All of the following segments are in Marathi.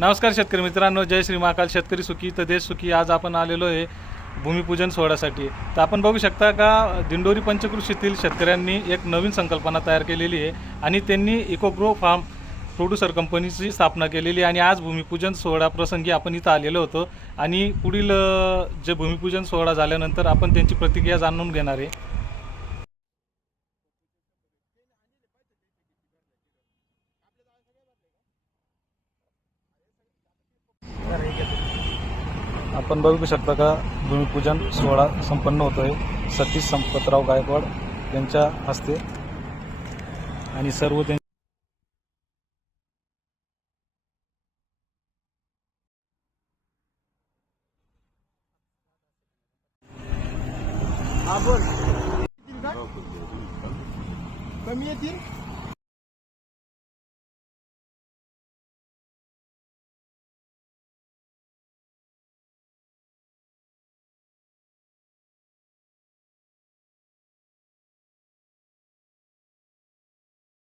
नमस्कार शेतकरी मित्रांनो, जय श्री महाकाल. शेतकरी सुखी तर देश सुखी. आज आपण आलेलो आहे भूमिपूजन सोहळ्यासाठी. तर आपण बघू शकता का दिंडोरी पंचकृषीतील शेतकऱ्यांनी एक नवीन संकल्पना तयार केलेली आहे आणि त्यांनी इकोग्रो फार्म प्रोड्युसर कंपनीची स्थापना केलेली आहे. आणि आज भूमिपूजन सोहळा प्रसंगी आपण इथं आलेलो होतो आणि पुढील जे भूमिपूजन सोहळा झाल्यानंतर आपण त्यांची प्रतिक्रिया जाणून घेणार आहे. आपण बघू शकता का भूमिपूजन सोहळा संपन्न होतोय सतीश संपतराव गायकवाड यांच्या हस्ते आणि सर्व कमी येतील.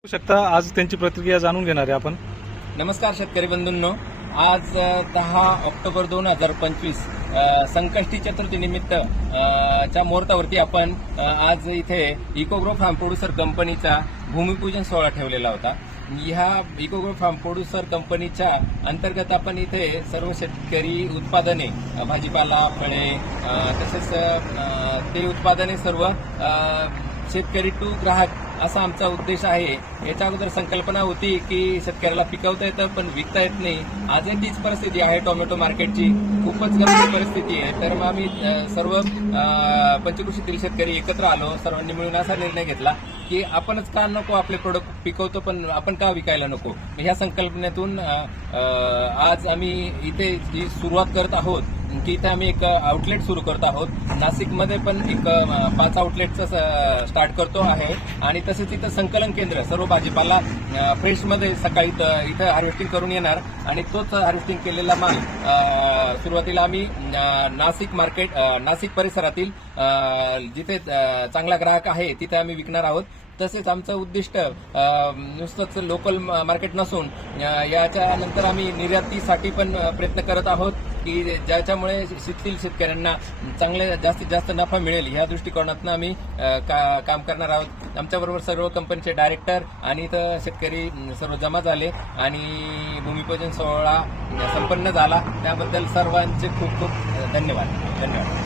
बघू शकता. आज त्यांची प्रतिक्रिया जाणून घेणार आहे आपण. नमस्कार शेतकरी बंधूंनो, आज 10 ऑक्टोबर 2025 संकष्टी चतुर्थी निमित्त च्या मुहूर्तावरती आपण आज इथे इकोग्रो फार्म प्रोड्युसर कंपनीचा भूमिपूजन सोहळा ठेवलेला होता. ह्या इकोग्रो फार्म प्रोड्युसर कंपनीच्या अंतर्गत आपण इथे सर्व शेतकरी उत्पादने, भाजीपाला, फळे तसेच ते उत्पादने सर्व शेतकरी टू ग्राहक असा आमचा उद्देश आहे. याच्या अगोदर संकल्पना होती की शेतकऱ्याला पिकवता येतं पण विकता येत नाही. आजही तीच परिस्थिती आहे. टोमॅटो मार्केटची खूपच गंभीर परिस्थिती आहे. तर मग आम्ही सर्व पंचकृषीतील शेतकरी एकत्र आलो. सर्वांनी मिळून असा निर्णय घेतला की आपणच का नको आपले प्रोडक्ट पिकवतो पण आपण का विकायला नको. ह्या संकल्पनेतून आज आम्ही इथे जी सुरुवात करत आहोत की इथे आम्ही एक आउटलेट सुरू करत आहोत. नाशिकमध्ये पण एक 5 आउटलेटचं स्टार्ट करतो आहे आणि तसेच इथं संकलन केंद्र सर्व भाजीपाला फ्रेशमध्ये सकाळी इथं हार्वेस्टिंग करून येणार आणि तोच हार्वेस्टिंग केलेला माल सुरुवातीला आम्ही नाशिक परिसरातील जिथे चांगला ग्राहक आहे तिथे आम्ही विकणार आहोत. तसेच आमचं उद्दिष्ट नुसतंच लोकल मार्केट नसून याच्या नंतर आम्ही निर्यातीसाठी पण प्रयत्न करत आहोत की ज्याच्यामुळे शेतकऱ्यांना जास्तीत जास्त नफा मिळेल ह्या दृष्टिकोनातून आम्ही काम करणार आहोत. आमच्याबरोबर सर्व कंपनीचे डायरेक्टर आणि इथं शेतकरी सर्व जमा झाले आणि भूमिपूजन सोहळा संपन्न झाला. त्याबद्दल सर्वांचे खूप खूप धन्यवाद.